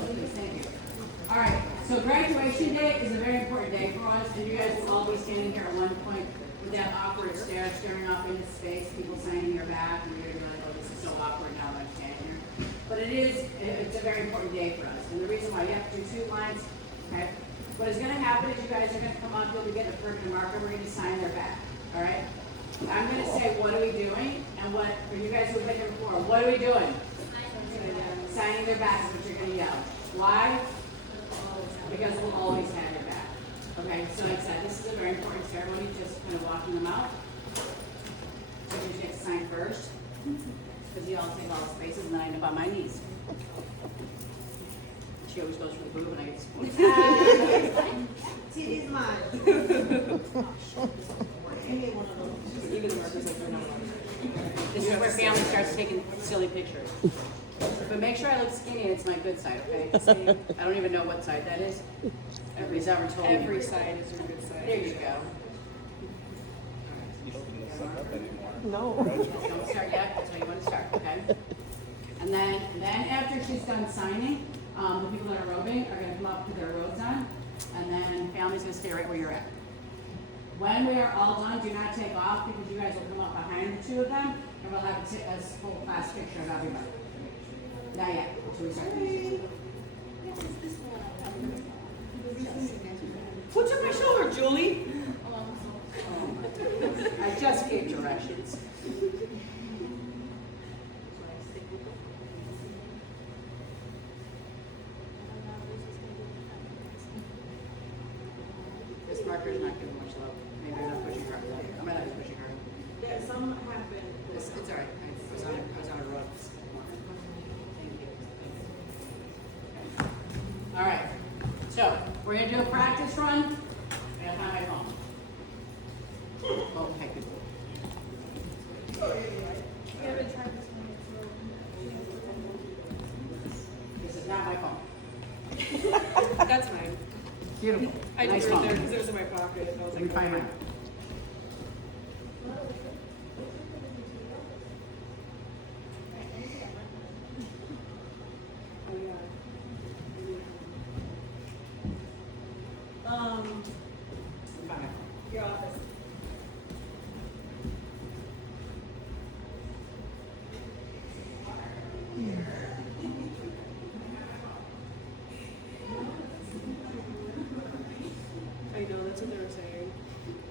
Thank you. All right, so graduation day is a very important day for us, and you guys will all be standing here at one point with that awkward stare, staring off into space, people signing your back, and you're like, oh, this is so awkward now that I'm standing here. But it's a very important day for us, and the reason why you have to do 2 lines, okay? What is gonna happen is you guys are gonna come up, you'll be getting a permanent marker, we're gonna sign their back, all right? I'm gonna say, what are we doing? And what, for you guys who have been here before, what are we doing? Signing their back is what you're gonna yell. Why? Because we'll always have your back. Okay, so like I said, this is a very important ceremony, just kind of walking them out. So you get to sign first, because you all take all the spaces, and then I end up on my knees. She always goes for the boob, and I get disappointed. TV's mine. Even the markers like you're not one. This is where family starts taking silly pictures. But make sure I look skinny and it's my good side, okay? I don't even know what side that is. Everybody's ever told me. Every side is your good side. There you go. No. Don't start yet, that's when you want to start, okay? And then after she's done signing, the people that are robing are gonna come up with their robes on, and then family's gonna stay right where you're at. When we are all done, do not take off, because you guys will come up behind the 2 of them, and we'll have a full class picture of everybody. Not yet, until we start. Who took my shoulder, Julie? I just gave directions. This marker is not giving much love. Maybe I'm not pushing hard enough. I'm not pushing hard. Yeah, some have been. It's all right. I was on a rug. Thank you. All right. So we're gonna do a practice run. I gotta find my phone. Oh, heck, good. This is not my phone. That's mine. Beautiful. I Nice just wrote phone. there because it was in my pocket. And I was Let me like, find mine. oh yeah. Let me find my phone. Your office. I know, that's what they were saying.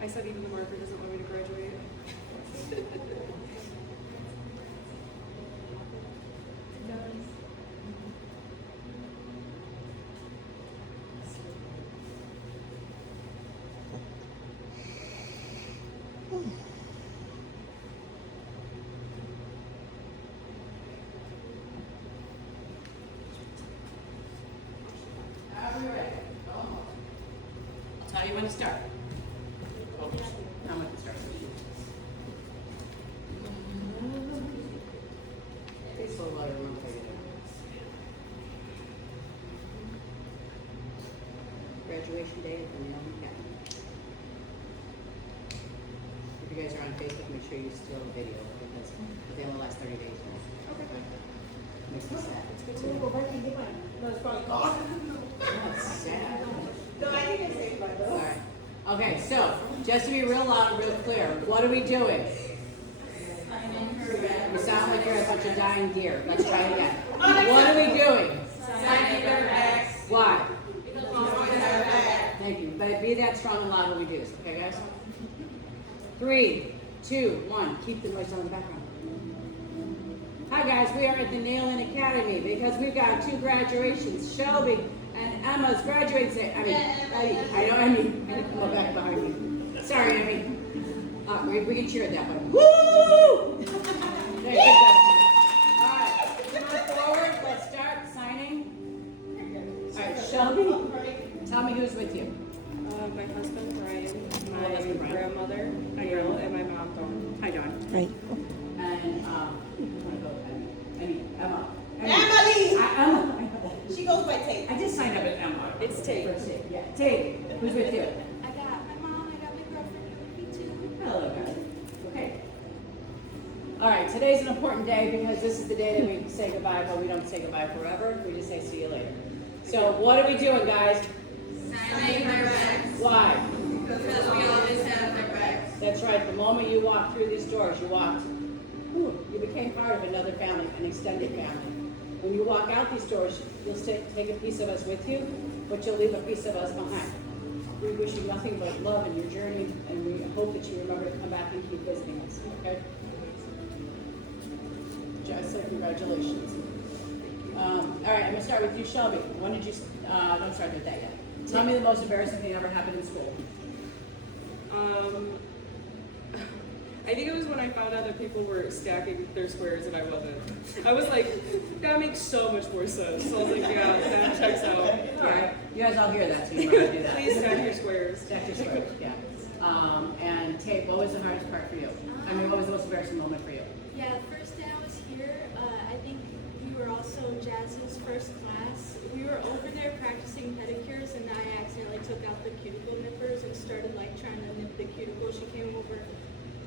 I said even the marker doesn't want me to graduate. Are we ready? Almost. I'll tell you when to start. I'm going to start. Takes a little while to remember how to do it. Graduation day at the Naomi Academy. If you guys are on Facebook, make sure you still have a video, because they only last 30 days now. Okay. Makes me sad. It's good So to we'll know. go back and get mine. No, it's probably gone. That's sad. No, I think it's saved by All those. right. Okay, so just to be real loud and real clear, what are we doing? You sound like you're a bunch of dying deer. Let's try it again. What are we doing? Signing their backs. Why? Because we want to have back. Thank you. But be that strong and loud when we do this, okay, guys? 3, 2, 1. Keep the noise on in the background. Hi, guys. We are at the Nailin Academy because we've got 2 graduations. Shelby and Emma's graduating today. I know Emmy. I had to come back behind me. Sorry, Emmy. We can cheer at that one. Woo! There you go. All right. Move forward. Let's start signing. All right, Shelby. Tell me who's with you. My husband, Brian, my husband, Brian. grandmother, Gail, and my mom, Dawn. Hi, John. Right. And I'm gonna go Emma. Emily! Emma. She goes by Tate. I just signed up at Emma. It's Tate. First Tate. Yeah. Tate. Who's with you? I got my mom, I got my girlfriend with me too. Hello, guys. Okay. All right. Today's an important day because this is the day that we say goodbye, but we don't say goodbye forever. We just say see you later. So what are we doing, guys? Signing their backs. Why? Because we always have their backs. That's right. The moment you walked through these doors, you became part of another family, an extended family. When you walk out these doors, you'll take a piece of us with you, but you'll leave a piece of us behind. We wish you nothing but love in your journey, and we hope that you remember to come back and keep visiting us, okay? Just say congratulations. All right, I'm gonna start with you, Shelby. When did you, don't start with that yet. Tell me the most embarrassing thing that ever happened in school. I think it was when I found out that people were stacking their squares and I wasn't. I was like, that makes so much more sense. So I was like, yeah, that checks out. All right, you guys all hear that, so you know how to do that. Please stack your squares. Stack your squares, yeah. And Tate, what was the hardest part for you? I mean, what was the most embarrassing moment for you? Yeah, the first day I was here, I think we were also Jazz's first class. We were over there practicing pedicures, and I accidentally took out the cuticle nippers and started like trying to nip the cuticle. She came over.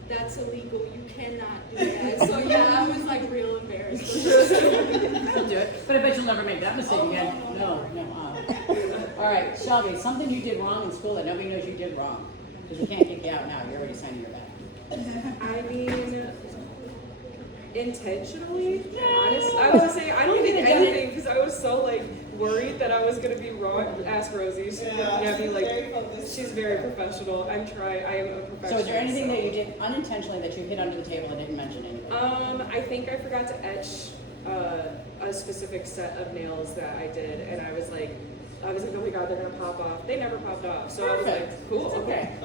That's illegal. You cannot do that. So yeah, I was like real embarrassed. Don't do it. But I bet you'll never make that mistake again. No. All right, Shelby, something you did wrong in school that nobody knows you did wrong. Because we can't kick you out now. You're already signing your back. I mean, intentionally, honestly, I was gonna say I don't think anything because I was so like worried that I was gonna be wrong. Ask Rosie. She's she's very professional. I am a professional. So is there anything that you did unintentionally that you hit under the table and didn't mention anything? I think I forgot to etch a specific set of nails that I did, and I was like, oh my god, they're gonna pop off. They never popped off, so I was like, cool, okay.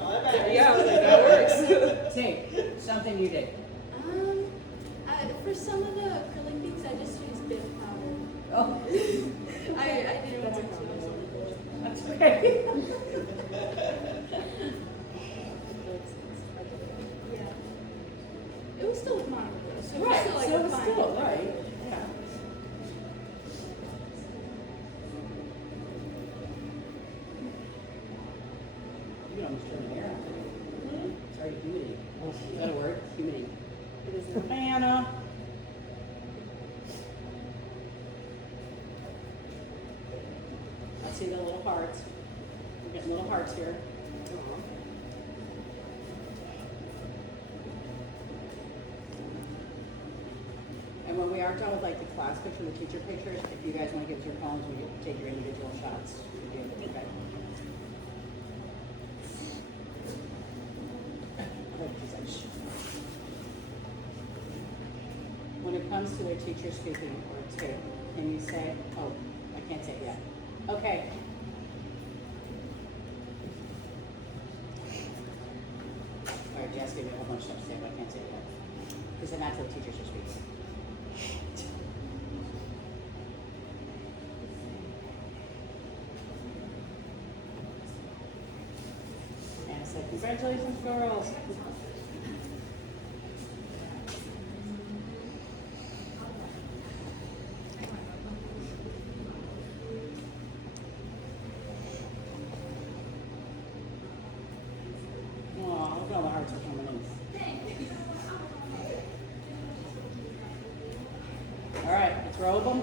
Yeah, I was like, that works. Tate, something you did. For some of the acrylic things, I just used bit powder. Oh, I didn't want to. that's okay. Yeah. It was still with Monica though, so it was Right, still like so it's fine. still, right, yeah. You can almost turn the air on. Sorry, humidity. Is that a word? Humidity. It is Hannah. I see the little hearts. We're getting little hearts here. And when we are done with like the class picture, the teacher pictures, if you guys want to give us your phones, we can take your individual shots. Okay. When it comes to a teacher speaking or a tape, can you say, oh, I can't say it yet. Okay. All right, Jess gave me a whole bunch of stuff to say, but I can't say it yet. Because then that's what teachers are speaking. And I said, congratulations, girls. Oh, look at all the hearts are coming in. All right, let's roll them.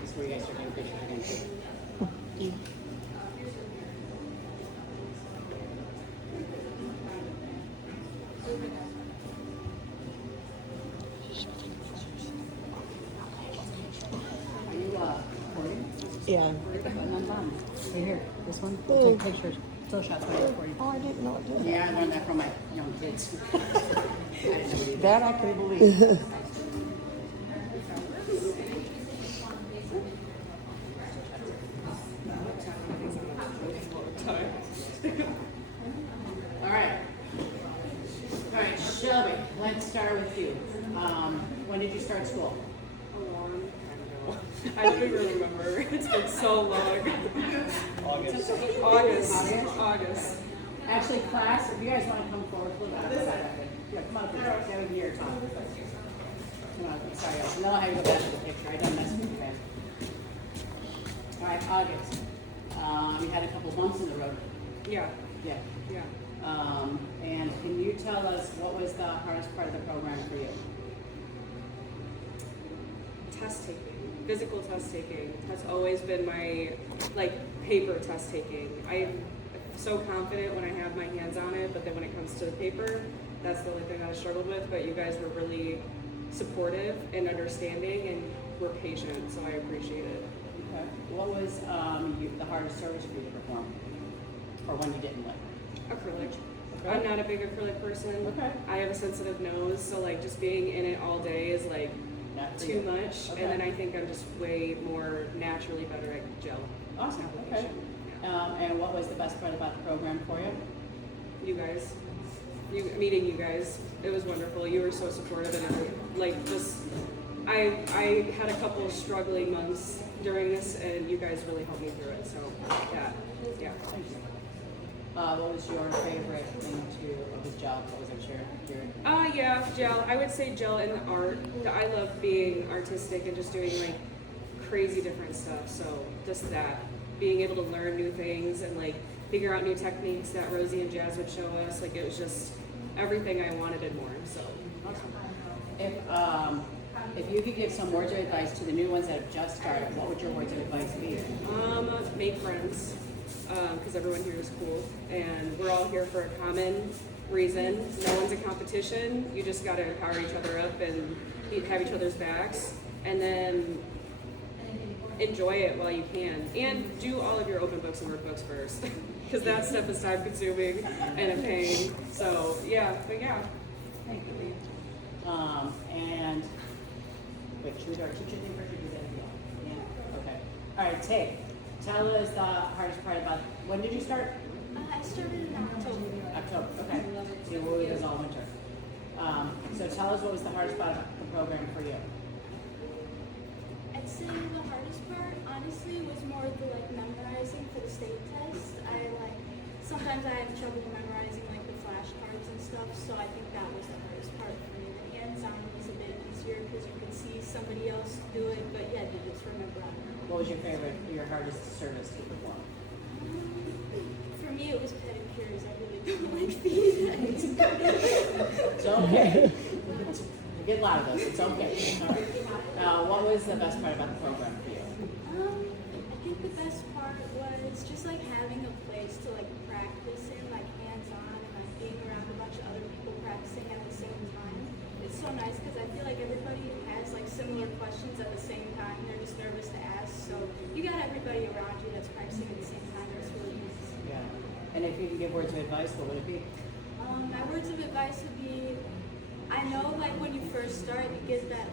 This is where you guys start getting pictures again. Are you recording? Yeah. Button on bottom. Right here, this one. We'll take pictures. Still shots while you're recording. Oh, I didn't know it did. Yeah, I learned that from my young kids. I didn't know it either. That I can believe. All right, Shelby, let's start with you. When did you start school? A long time ago. I don't even remember. It's been so long. August. Actually, class, if you guys want to come forward, please. Yeah, come on, please. That would be your time. Come on, sorry, I know how you go back to the picture. I don't mess with you, man. All right, August. You had a couple bumps in the road. Yeah. Yeah. Yeah. And can you tell us what was the hardest part of the program for you? Test taking. physical test taking has always been my, like, paper test taking. I'm so confident when I have my hands on it, but then when it comes to the paper, that's the only thing I struggled with. But you guys were really supportive and understanding, and were patient, so I appreciate it. Okay. What was the hardest service for you to perform? Or one you didn't like? Acrylic. Okay. I'm not a big acrylic person. Okay. I have a sensitive nose, so like just being in it all day is like Not for too you. much. Okay. And then I think I'm just way more naturally better at gel Awesome. Okay. application. Yeah. And what was the best part about the program for you? You guys, meeting you guys, it was wonderful. You were so supportive, and like just, I had a couple of struggling months during this, and you guys really helped me through it. So yeah. Thank you. What was your favorite thing with gel? What was it, your Yeah, gel. I would say gel and art. I love being artistic and just doing like crazy different stuff. So just that, being able to learn new things and like figure out new techniques that Rosie and Jazz would show us. Like it was just everything I wanted and more. So awesome. If you could give some words of advice to the new ones that have just started, what would your words of advice be? make friends, because everyone here is cool, and we're all here for a common reason. No one's a competition. You just got to empower each other up and have each other's backs, and then enjoy it while you can. And do all of your open books and workbooks first, because that stuff is time consuming and a pain. So yeah, but yeah. Thank you. And wait, should we do our teacher thing first or do that again? Yeah. Okay. All right, Tay. Tell us the hardest part about when did you start? I started in October. October. Okay. So you were with us all winter. So tell us what was the hardest part about the program for you? I'd say the hardest part, honestly, was more the memorizing for the state test. Sometimes I have trouble memorizing the flashcards and stuff, so I think that was the hardest part for me. The hands-on was a bit easier because you could see somebody else do it, but you had to just remember on your own. What was your hardest service to perform? For me, it was pedicures. I really don't like feet. It's okay. You get a lot of those. It's okay. All right. What was the best part about the program for you? I think the best part was just having a place to practice in, hands-on, and being around a bunch of other people practicing at the same time. It's so nice because I feel like everybody has similar questions at the same time. They're just nervous to ask, so you got everybody around you that's practicing at the same time. It's really easy. Yeah. And if you could give words of advice, what would it be? My words of advice would be, I know when you first start, you get that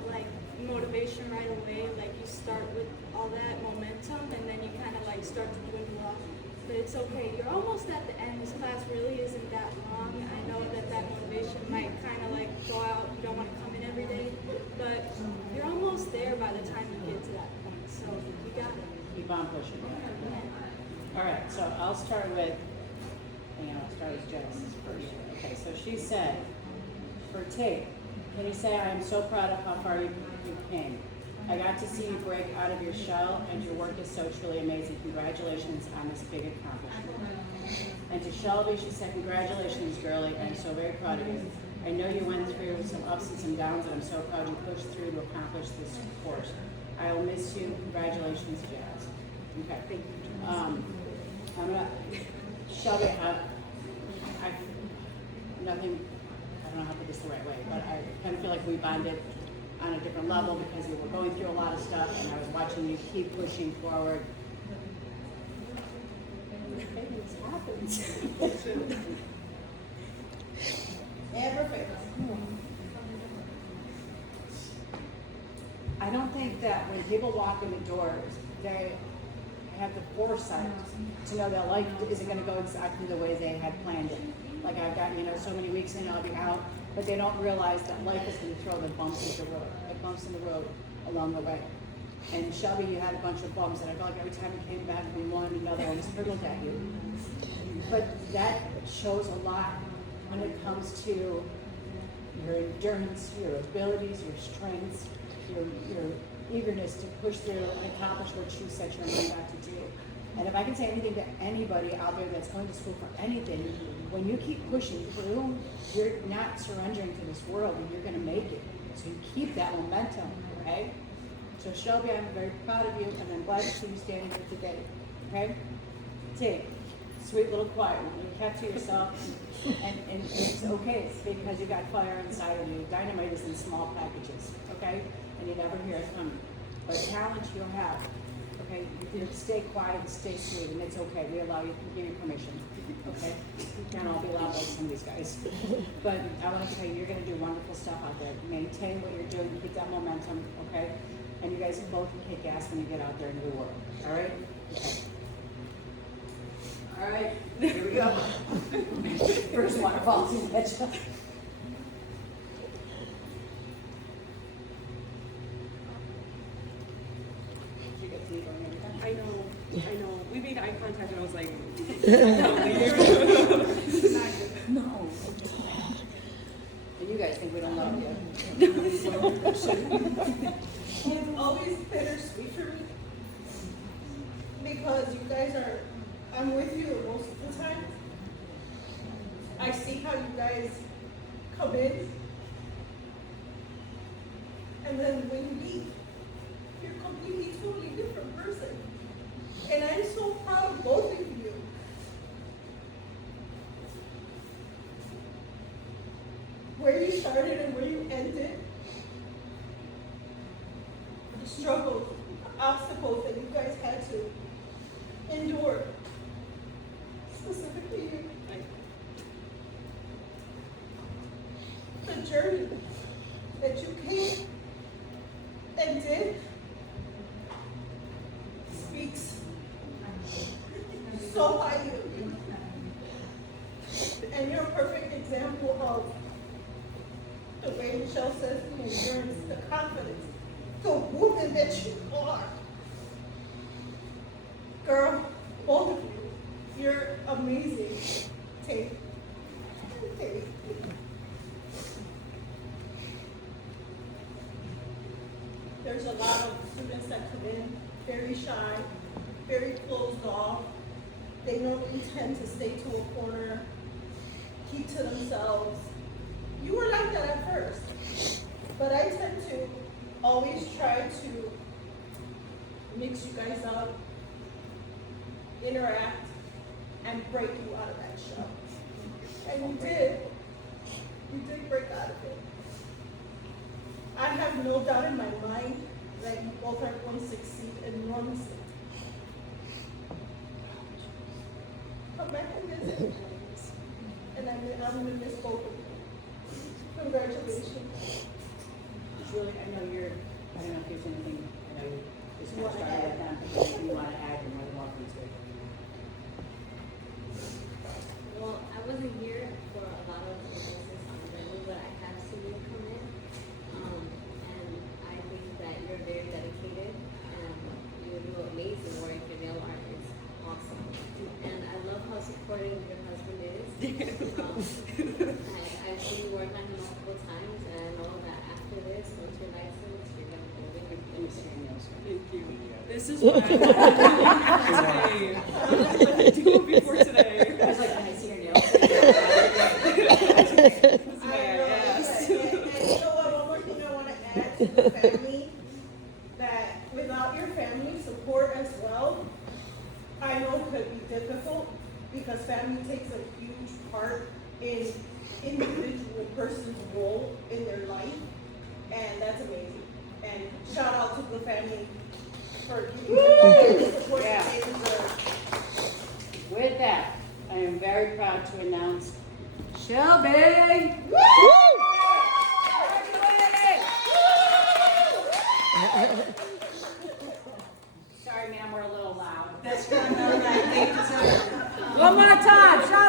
motivation right away. You start with all that momentum, and then you kind of start to dwindle off. But it's okay. You're almost at the end. This class really isn't that long. I know that motivation might kind of go out. You don't want to come in every day, but you're almost there by the time you get to that point. So you got it. Keep on pushing. All right. So I'll start with Jess first. Okay. So she said, for Tate, can you say I am so proud of how far you came? I got to see you break out of your shell, and your work is so truly amazing. Congratulations on this big accomplishment. And to Shelby, she said, congratulations, girlie. I'm so very proud of you. I know you went through some ups and some downs, and I'm so proud you pushed through to accomplish this course. I will miss you. Congratulations, Jazz. Okay. Thank you. I'm gonna, Shelby, I don't know how to put this the right way, but I kind of feel like we bonded on a different level because we were going through a lot of stuff, and I was watching you keep pushing forward. This happens. I don't think that when people walk in the doors, they have the foresight to know that life isn't going to go exactly the way they had planned it. I've got, so many weeks in, I'll be out, but they don't realize that life is going to throw the bumps in the road along the way. And Shelby, you had a bunch of bumps, and I felt like every time you came back from one another, I just hurtled at you. But that shows a lot when it comes to your endurance, your abilities, your strengths, your eagerness to push through and accomplish what you set your mind out to do. And if I can say anything to anybody out there that's going to school for anything, when you keep pushing through, you're not surrendering to this world, and you're going to make it. So you keep that momentum, right? So Shelby, I'm very proud of you, and I'm glad to see you standing here today, okay? T, sweet little quiet one, you kept to yourself, and it's okay, it's because you got fire inside of you. Dynamite is in small packages, okay? And you never hear it coming. But talent you have, okay? You stay quiet and stay sweet, and it's okay. We allow you, give you permission, okay? You can't all be loud like some of these guys. But I want to tell you, you're going to do wonderful stuff out there. Maintain what you're doing, keep that momentum, okay? And you guys both can kick ass when you get out there into the world, all right? Okay. All right, here we go. First one falls in that shot. You get to eat on every time. I know. We made eye contact and I was like, No. And you guys think we don't love you. It's always bittersweet for me because you guys are, I'm with you most of the time. I see how you guys come in, and then when you leave, you're a completely, totally different person. And I'm so proud of both of you. Where you started and where you ended, the struggles, the obstacles that you guys had to endure, specifically you. The journey that you came and did speaks so highly of you. And you're a perfect example of the way Michelle says, the endurance, the confidence, the woman that you are. Girl, both of you, you're amazing. Take. There's a lot of students that come in very shy, very closed off. They normally tend to stay to a corner, keep to themselves. You were like that at first, but I tend to always try to mix you guys up, interact, and break you out of that shell. And you did. You did break out of it. I have no doubt in my mind that you both are going to succeed enormously. Come back and visit. And I'm going to miss both of you. Congratulations. Julie, I know you're, I don't know if there's anything, I know you just want to start with them, but if you want to add, you're more than welcome to. Well, I wasn't here for a lot of the business on the menu, but I have seen you come in. And I think that you're very dedicated and you do amazing work. Your nail art is awesome. And I love how supportive your husband is. I've seen you work on him multiple times, and I know that after this, once you're licensed, you're going to go with your thank you. This is what I do before today. I was like, can I see your nails? And you know what, one more thing I want to add to the family, that without your family support as well, I know it could be difficult because family takes a huge part in individual person's role in their life, and that's amazing. And shout out to the family for giving the support that they deserve. With that, I am very proud to announce Shelby! Sorry, ma'am, we're a little loud. That's good. Thank you, sir. One more time, Shelby!